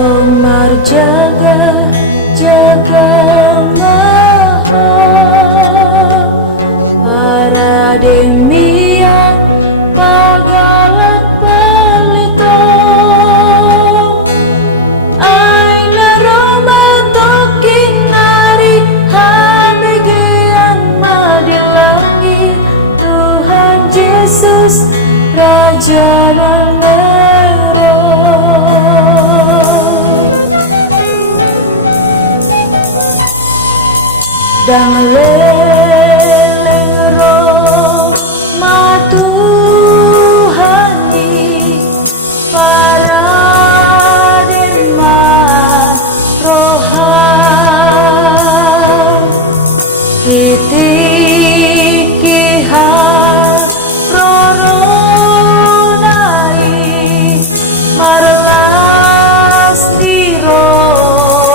Tomar jaga maha para demian pagalat pelito aina roma toking nari habegean di langit Tuhan Yesus Raja Nero dang leleng roh matuhani para denma rohan kitikiha roronai marlas di rohama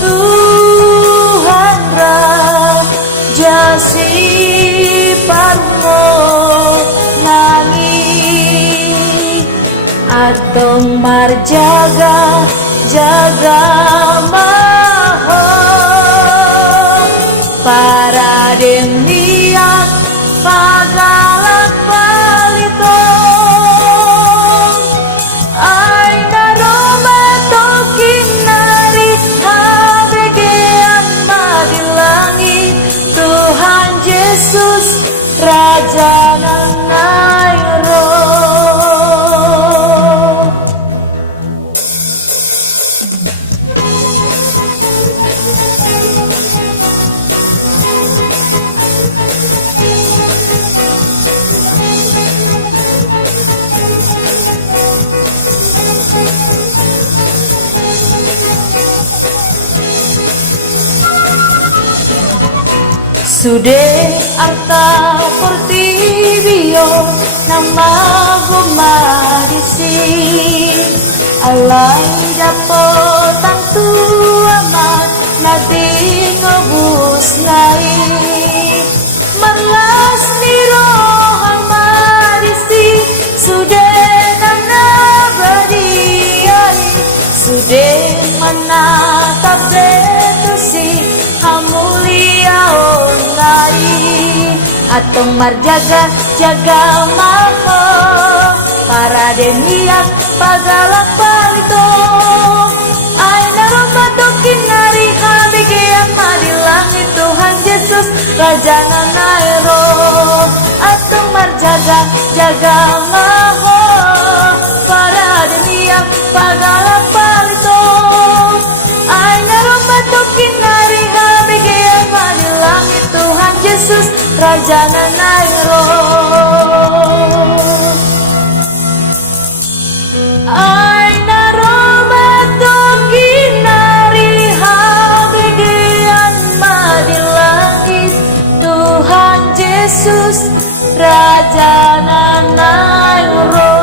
Tuhan Raja sifatmu nangis atau marjaga maha para demian pagalak palito aina roma tokin nari habegean di langit Tuhan Yesus Raja Nanairo Sude arta portibio nama gumadisi alai dapotan tuaman nating obus nai marlas ni rohang madisi sude nana badiai sude menatap detusi hamulia atau marjaga maha para demiak pagalak palito aina roma tokin nari habegean di langit Tuhan Yesus Raja Nanairo atau marjaga maha para demiak pagalak palito aina roma tokin nari habegean di langit Tuhan Yesus Raja Nanairo aina roma tokin nari habegean di langit Tuhan Yesus Raja Nanairo